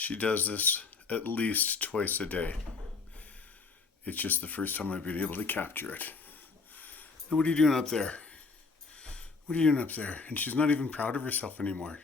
She does this at least twice a day. It's just the first time I've been able to capture it. Now, what are you doing up there? What are you doing up there? And she's not even proud of herself anymore.